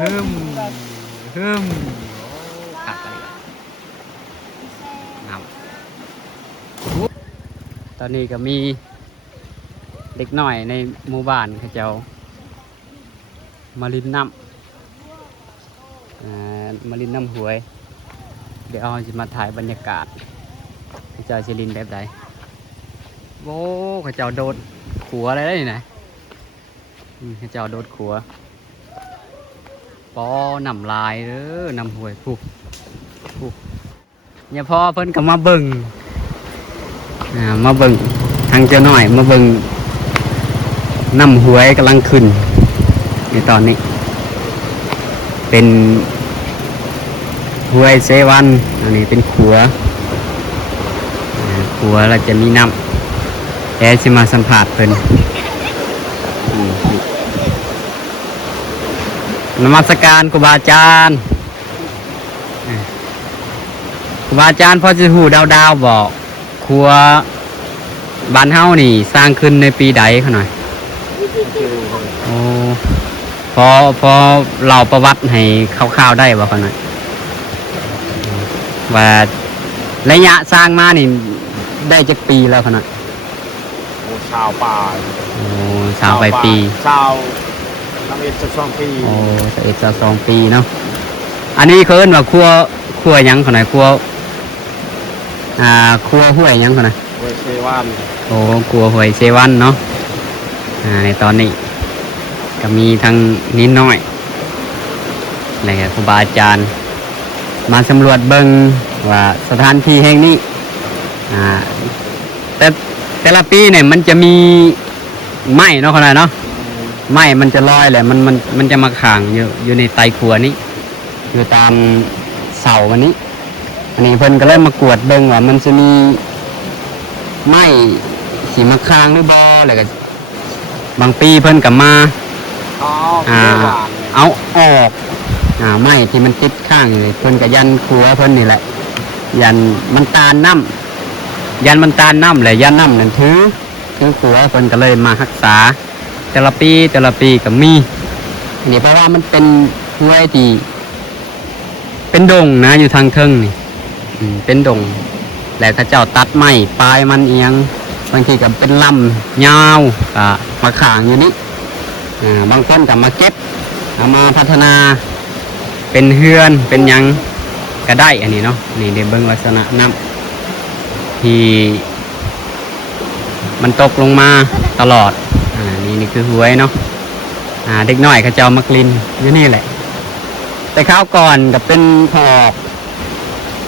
ฮึมฮึมขาดอะไรครับตอนนี้ก็มีเด็กหน่อยในหมู่บ้านเขาเจ้ามาลินน้ำมาลินน้ำหวย เดี๋ยวเราจะมาถ่ายบรรยากาศเขาเจ้าสิลินแบบใดโว้เขาเจ้าโดดขัวอะไรได้ไหนเขาเจ้าโดดขัวปอนำลายเด้อนำหวยผู้เนี่ยพ่อเพิ่นก็มาเบิ่งมาเบิ่งทางเจ้าหน่อยมาเบิ่งน้ำหวยกำลังขึ้นในตอนนี้เป็นหวยเซวันอันนี้เป็นขัวเราจะมีน้ำแอจะมาสัมผัสเพิ่นนมัสการครูบาอาจารย์ครูบาอาจารย์พอจะหูดาวบอกครัวบ้านเฮานี่สร้างขึ้นในปีใดเขาหน่อยโอ้พอเล่าประวัติให้คร่าวๆได้บ่เขาหน่อยว่าระยะสร้างมานี่ได้จักปีแล้วเขาหน่อยโอ้ชาวป่าโอ้สาวไปปีชาวน้ำเอ็ดจะ2 ปีโอ้11 12 ปีเนาะอันนี้เขาเอิ้นว่าครัวหยังเขาหน่อยครัวห้วยหยังเขาหน่อยห้วยเซวันโอ้ครัวห้วยเซวันเนาะในตอนนี้ก็มีทั้งนิดน้อยอะไรกันครูบาอาจารย์มาสำรวจเบิ่งว่าสถานที่แห่งนี้แต่ละปีเนี่ยมันจะมีไม้เนาะคนไหนเนาะไม้มันจะลอยแหละมันจะมาขังอยู่ในไตขัวนี้อยู่ตามเสาวันนี้อันนี้เพิ่นก็เลยมากวดเบิ่งว่ามันจะมีไม้สีมะขางหรือบ่อะไรกันบางปีเพิ่นกับมาเอาออกไม้ที่มันติดข้างเลยเพิ่นกับยันขัวเพิ่นนี่แหละยันมันตาลน้ำยันมันตาลน้ำเลยยันน้ำนั่นถือขัวเพิ่นก็เลยมารักษาแต่ละปีกับมีนี่เพราะว่ามันเป็นห้วยที่เป็นดงนะอยู่ทางเทิงนี่เป็นดงแล้วเขาเจ้าตัดไม้ปลายมันเอียงบางทีก็เป็นลำยาวมาขางอยู่นี่บางคนก็มาเก็บเอามาพัฒนาเป็นเฮือนเป็นยังก็ได้อันนี้เนาะนี่เดี๋ยวเบิ่งลักษณะน้ำที่มันตกลงมาตลอดนี่คือหวยเนาะเด็กน้อยเขาเจ้ามักลินอยู่นี่แหละแต่ข้าวก่อนกับเป็นพอก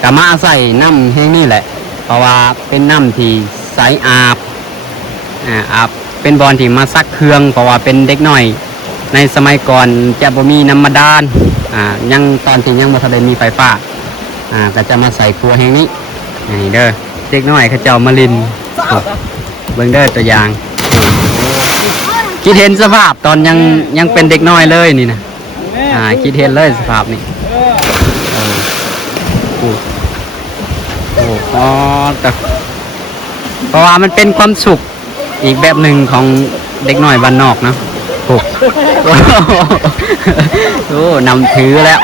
กะมาใส่น้ำแห้งนี่แหละเพราะว่าเป็นน้ำที่ใสอาบเป็นบอลที่มาซักเครื่องเพราะว่าเป็นเด็กน้อยในสมัยก่อนจะบ่มีน้ำมาดานยังตอนที่ยังบ่ทันได้มีไฟฟ้าก็จะมาใส่ครัวแห่งนี้นี่เด้อเด็กน้อยเขาเจ้ามาลินเบิ่งเด้อตัวอย่างคิดเห็นสภาพตอนยังเป็นเด็กน้อยเลยนี่นะคิดเห็นเลยสภาพนี่แต่เพราะว่ามันเป็นความสุขอีกแบบหนึ่งของเด็กน้อยบ้านนอกนะโอ้นำถือแล้ว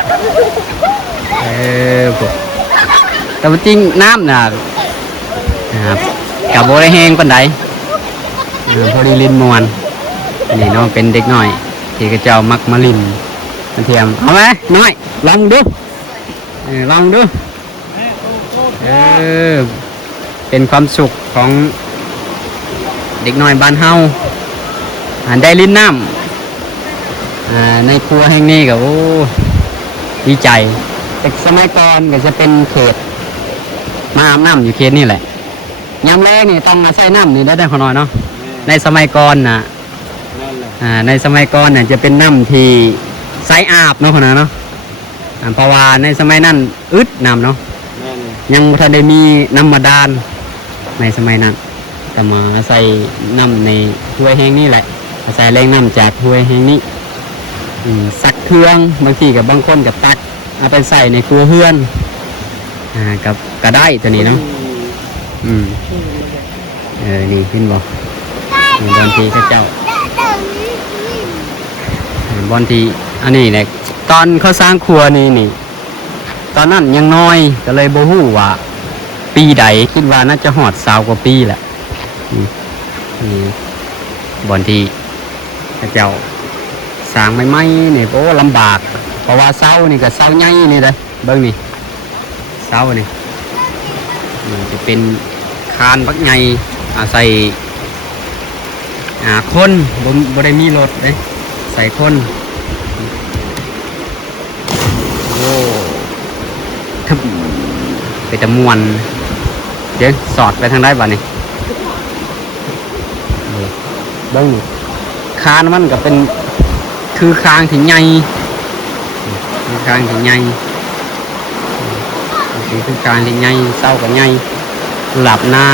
แต่จริงน้ำน่ะกับโบได้แห้งปานใดพอดีลินมวนนี่น้องเป็นเด็กน้อยที่กระเจ้ามักมาลินมันเทียมเอาไหมน้อยลองดูเป็นความสุขของเด็กน้อยบ้านเฮาได้ลิ้นน้ำในครัวแห่งนี้ก็โอ้ดีใจแต่สมัยก่อนก็จะเป็นเขตมาอาบน้ำอยู่เขตนี่แหละยามแรกนี่ต้องมาใส่น้ำนี่ได้ขอน้อยเนาะในสมัยก่อนในสมัยก่อนเนี่ยจะเป็นน้ำที่ใสอาบเนาะขอน้อยเนาะเพราะว่าในสมัยนั้นอึดน้ำเนาะยังไม่ทันได้มีน้ำมาดานในสมัยนั้นก็มาใส่น้ำในถ้วยแห้งนี่แหละใส่แรงน้ำจากถ้วยแห้งนี้สักเครื่องบางทีกับบางคนกับตักเอาไปใส่ในครัวเฮือนกับกระได้ตัวนี้เนาะนี่ขึ้นบอกบางทีก็เจ้าบางทีอันนี้เนี่ย ตอนเขาสร้างครัวนี่ตอนนั้นยังน้อยก็เลยบ่ฮู้ว่าปีใดคิดว่าน่าจะหอด20กว่าปีแหละนี่บ่อนที่พระเจ้าสร้างใหม่ๆนี่โอ้ลำบากเพราะว่าเสานี่ก็เสาใหญ่นี่เด้อเบิ่งนี่เสานี่จะเป็นคานบักใหญ่ใส่คนบ่ได้มีรถเด้ใส่คนโอ้ทึบไปตะมวนเดี๋ยวสอดไปทางได้บ่นี่เบิ่งนี่คานมันก็เป็นคือคางที่ใหญ่คือคางที่ใหญ่คือคางที่ใหญ่เสาก็ใหญ่หลับหน้า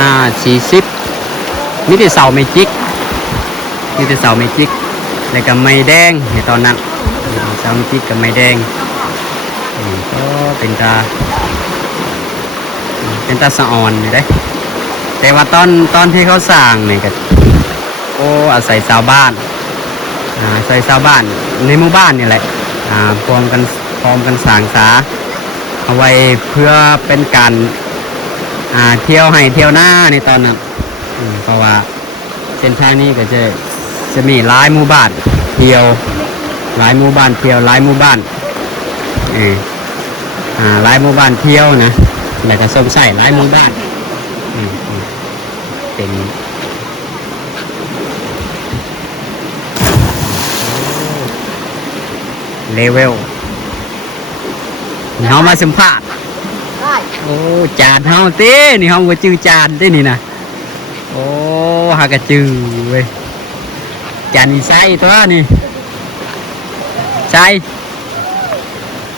40นี่ที่เสาไม่จิกนี่ที่เสาไม่จิกแล้วก็ไม้แดงในตอนนั้นเสาไม่จิกกับไม้แดงก็เป็นตาสะอ่อนอยู่ได้แต่ว่าตอนที่เขาสร้างนี่ก็โอ้อาศัยชาวบ้านใส่ชาวบ้านในหมู่บ้านนี่แหละพร้อมกันสร้างสาเอาไว้เพื่อเป็นการเที่ยวให้เที่ยวหน้าในตอนนั้นเพราะว่าเส้นทางนี้ก็จะมีหลายหมู่บ้านเที่ยวหลายหมู่บ้านเที่ยวหลายหมู่บ้านหลายหมู่บ้านเที่ยวนะแล้วก็สมใส่หลายหมู่บ้านเป็นเลเวลเฮามาสัมภาษณ์โอ้จานเฮาเต้นี่เฮาก็จื้อจานเต้นี่นะโอ้หากระจื้อเว้ยจานนี่ใส่ตัวนี่ใส่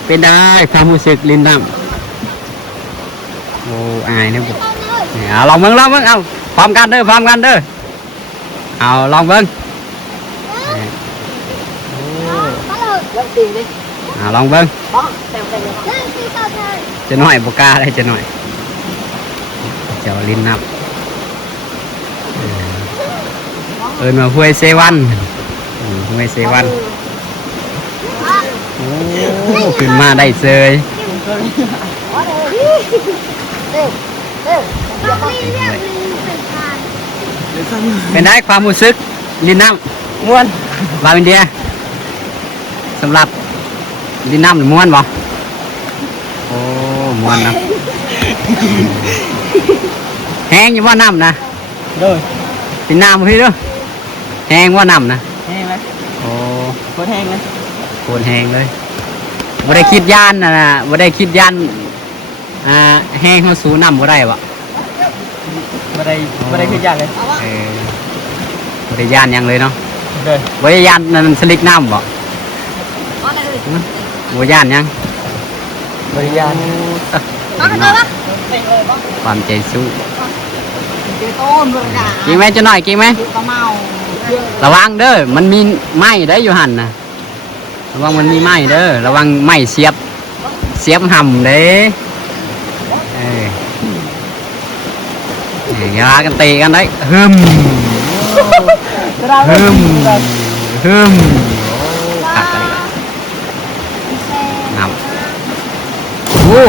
เป็นได้ความรู้สึกลิ้นน้ำโอ้อายนะบุ๊เอาลองเบิ่งเอาพร้อมกันเด้อเอาลองเบิ่งลองเบิ้งจะหน่อยบกล้าได้จะหน่อยเจ้าลิ้นนับมาห้วยเซวันห้วยเซวันโอ้ขึ้นมาได้เซยเป็นได้ความรู้สึกลิ้นน้ำม้วนบาวินเดียสำหรับดินน้ำหรือม้วนบ่โอ้ม้วนนะแห้งอยู่ว่าน้ำนะโดยดินน้ำพี่ด้วยแห้งว่าน้ำนะแห้งเลยโอ้โคตรแห้งเลยโคตรแห้งเลยบ่ได้คิดย่านนะบ่ได้คิดย่านแห้งเขาสูน้ำบ่ได้บ่บ่ได้คิดย่านเลยบ่ได้ย่านยังเลยเนาะบ่ได้ย่านนั่นสลิกน้ำบ่บัวย่านยังบริยานความใจสู้กินไหมจะหน่อยกินไหมระวังเด้อมันมีไม้ได้อยู่หันนะระวังมันมีไม้เด้อระวังไม้เสียบห่ำเด้อย่ากันตีกันได้ฮึมขัดกันโอ้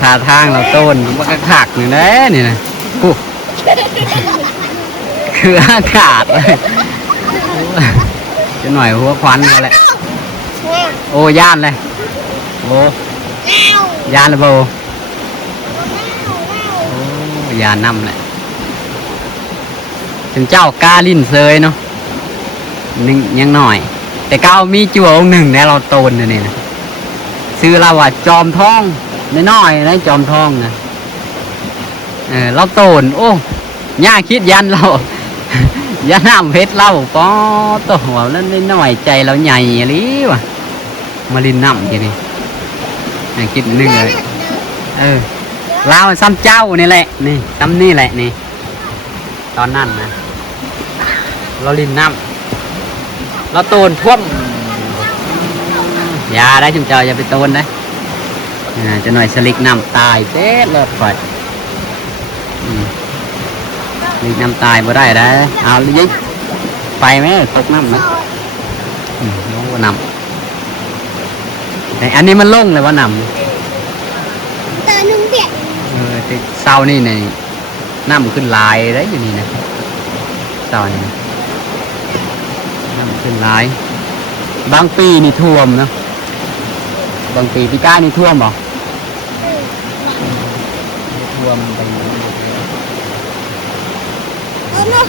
ท่าทางเราต้นมันก็ขักนี่นะนี่นะคืออากาศเลยจะหน่อยหัวควันเขาแหละโอ้ย่านเลยโอ้ย่านเลยโบย่านน้ำเลยถึงเจ้ากาลิ้นเซยเนาะยังหน่อยแต่เก้ามีจั่วองค์หนึ่งในเราโตนนี่นะซื้อเราว่าจอมทองน้อยๆนะจอมทองนะเราโตนโอ้ย่าคิดยันเรายันน้ำเพชรเราป้อตัวหัวนั่นน้อยใจเราใหญ่อะไรวะมาลินน้ำทีนี้คิดนึงเลยเราซ้ำเจ้านี่แหละนี่ซ้ำนี่แหละนี่ตอนนั้นนะเราลินน้ำเราโตนท่วมอย่าได้จุ่มเจ้าอย่าไปโตนนะจะหน่อยสลิกน้ำตายเต๊ะเลิศไปสลิกน้ำตายบ่ได้นะเอายิงไปไหมตกน้ำนะ โอ้นำแต่อันนี้มันลงเลยว่าน ตาหนึ่งเปียก ำแต่เศร้านี่ในน้ำขึ้นหลายได้อยู่นี่นะเศร้านี่น้ำขึ้นหลายบางปีนี่ท่วมเนาะบางปีพี่ก้านี่ท่วมบ่ท่วมไปหมดเลย เอาเนาะ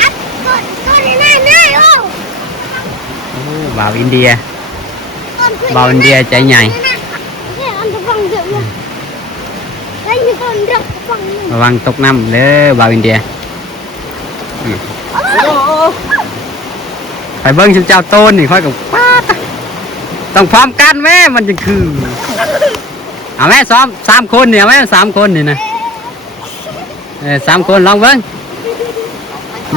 อัดก่อนหน้าหน้าโอ้ โอ้บ่าวอินเดีย ก่อนขึ้น บ่าวอินเดียใจใหญ่ เนี่ยอันจะฟังเดือดเลยไอ้ยี่ก่อนเดือดฟัง ระวังตกน้ำเลยบ่าวอินเดียไปเบิ้งชุดเจ้าโต้นนี่ค่อยกับป๊าดต้องพร้อมกันแม่มันจะคือเอาแม่ซ้อม3 คนเนี่ยแม่3 คนนี่นะ3 คนลองเบิ้ง1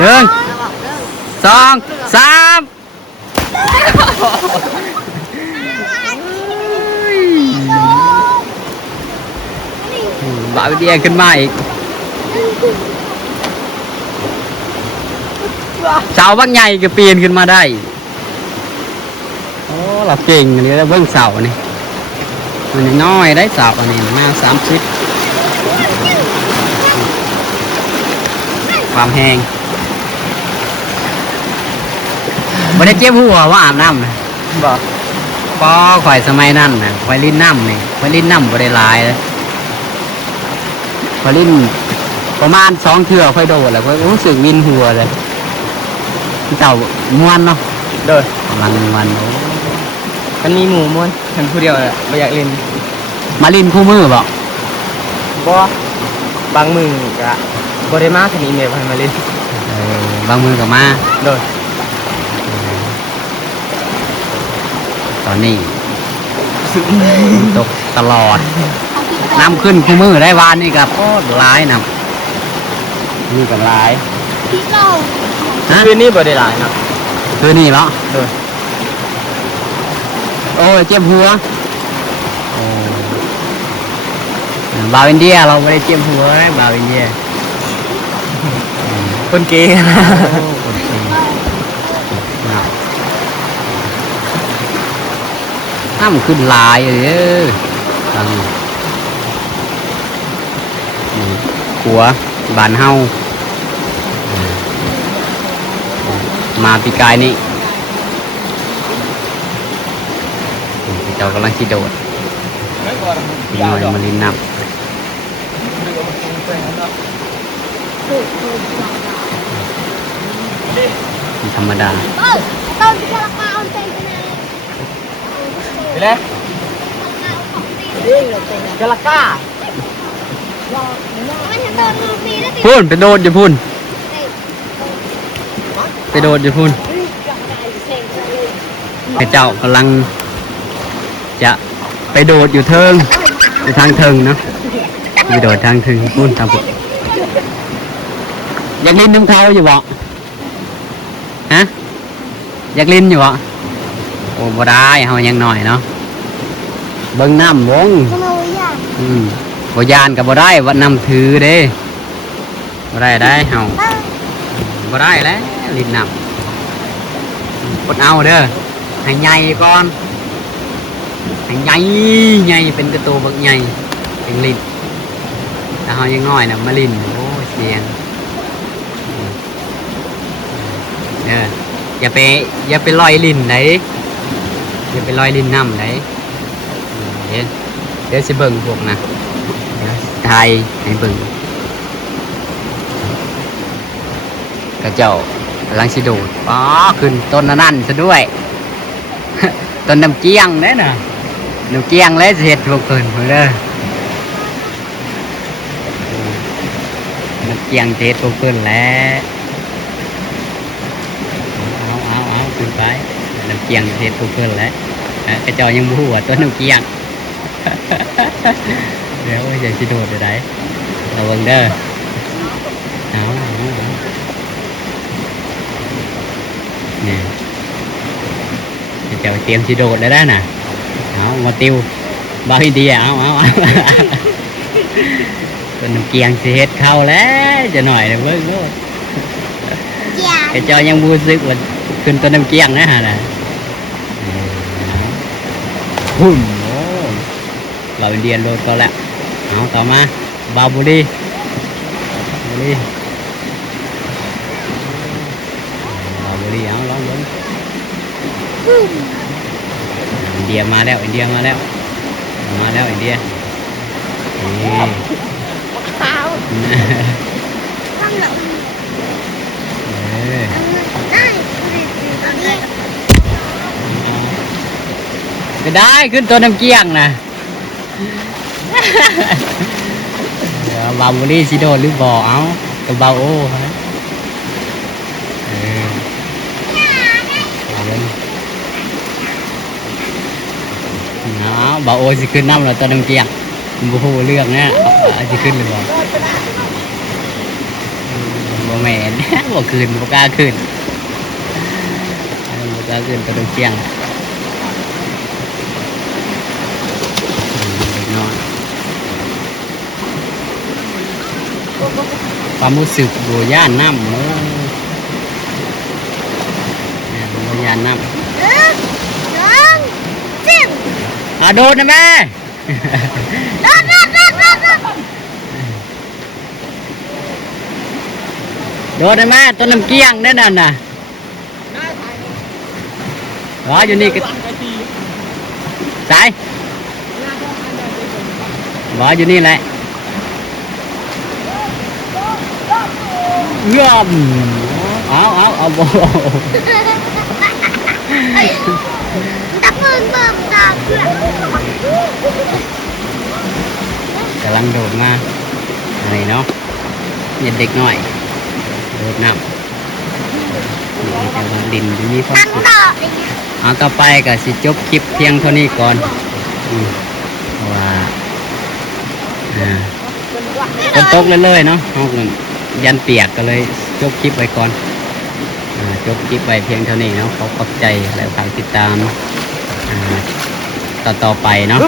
2 3บ่าวอินเดียขึ้นมาอีกเสาบางใหญ่ก็ปีนขึ้นมาได้โอ้เราเก่งเลยแล้วเบิ้งเสานี่มันน้อยได้เสาอันนี้มา30ความแห้งไม่ได้เจ็บหัวว่าอาบน้ำนะ บ่ ปอข่อยสมัยนั้นนะข่อยลิ้นน้ำนี่ข่อยลิ้นน้ำบ่ได้หลายเลยข่อยลิ้นประมาณ2 เทื่อข่อยโดดแล้วข่อยรู้สึกวินหัวเลยเต่าม้วนเนาะ เด้อ มันโอ้ มันมีหมูม้วนฉันผู้เดียวแหละไม่อยากเล่น มาลิ้นคู่มือบ่ บ่บางมือก็บ่ได้มาคันนี้แม่ให้มาเล่น บางมือก็มา โดย ตอนนี้ตกตลอดน้ำขึ้นคู่มือได้วานนี่กับโอ้ร้ายน้ำนี่ก็ร้าย พี่เรา ฮะ คืนนี้บ่ได้หลายนะ คือนี่เหรอ โดย โอ้ยเจ็บหัวโอ้บาวอินเดียเราไม่ได้เจ็บหัวนะบาวอินเดีย คนเก๋ โอ้คนจริงน้ำขึ้นหลายเลยตังขัวบานเฮามาปีกายนี่เจ้ากำลังชิโดดน้อยมาลินน้ำธรรมดา ตอนที่เราเอาเต็มไปเลย ไปเลยกะละก้า มันจะโดนมือปีแล้วติด พุ่นไปโดดอยู่พุ่นไปโดดอยู่พุ่นพระเจ้ากำลังจะไปโดดอยู่เทิงอยู่ทางเทิงเนาะไปโดดทางเทิงพุ่นทางพุ่นอยากเล่นน้ำเท้าอยู่บ่ฮะอยากเล่นอยู่บ่โอ้บ่ได้เฮายังหน่อยเนาะเบิ่งน้ำวง ทำไมวะย่า บ่ยานกับบ่ได้วัดนำถือเด้บ่ได้ได้เฮาบ่ได้แล้วลิ้นน้ำกดเอาเด้อให้ใหญ่ก่อนให้ใหญ่เป็นตัวบักใหญ่เป็นลิ้นถ้าเฮายังน้อยน่ะมาลิ้นโอ้เสียงอย่าไปลอยลิ้นไหนอย่าไปลอยลิ้นน้ำไหนเดี๋ยวสิเบิ่งพวกนะเดี๋ยวถ่ายให้เบิ่งกระเจ้ากำลังสิโดดอ๋อขึ้นต้นนั่นซะด้วย ต้นน้ำเกียงเด้น่ะน้ำเกียงเลยสิเฮ็ดพวกเพิ่นเด้อน้ำเกียงสิเฮ็ดพวกเพิ่นแหล้วเอาขึ้นไปน้ำเกียงสิเฮ็ดพวกเพิ่นแหล้วกระเจ้ายังบ่ฮู้ว่าต้นน้ำเกียง เดี๋ยวจะสิโดดไปไหนระวังเด้อเอาเนี่ยจะเตรียมสิโดดแล้วได้น่ะเอามาติวบาวิดีเอาเป็นน้ำเกียงสิเฮ็ดเข้าแล้วจะหน่อยเดี๋ยวเบิ่งโลด อย่า กระเจ้ายังบูซึกว่าขึ้นตัวน้ำเกี้ยงนะฮะนะหุ่นโอ้เราอินเดียนโรดก็แล้วเอาต่อมาบาบูรีบาบูรีเอาลองลงอินเดียมาแล้วอินเดียมาแล้วอินเดียนี่ ขาวข้างหลัง ได้ ก็ได้ขึ้นตัวน้ำเกี้ยงนะบาบูรี่ชิโดหรือบ่อเอากับบาโอเอาเลยเอาบาโอสิขึ้นน้ำเราตัวน้ำเกี้ยงบูฮูเรื่องนะจะขึ้นหรือเปล่าบ่แม่น บ่ขึ้นบ่กล้าขึ้นบ่กล้าขึ้นตัวน้ำเกี้ยงความรู้สึกโบย่านน้ำเนอะโบย่านน้ำ 1 2 3 โดดนะแม่ โดดนะแม่ต้นน้ำเกี้ยงได้นั่นน่ะอ๋ออยู่นี่ก็สายบ่อยู่นี่แหละย่อมเอาบ่ ตักมือเบิ่มตาเพื่อน กำลังโดดมาอะไรเนาะเด็กหน่อยโดดน้ำนี่ดินอยู่นี่ความ ตั้ง สุข ต่อ เอาต่อไปก็สิจบคลิปเพียงเท่านี้ก่อนเพราะว่าฝนตกเลยเนาะเอายันเปียกก็เลยจบคลิปไว้ก่อนจบคลิปไว้เพียงเท่านี้เนาะขอบใจและฝากติดตามต่อไปเนาะ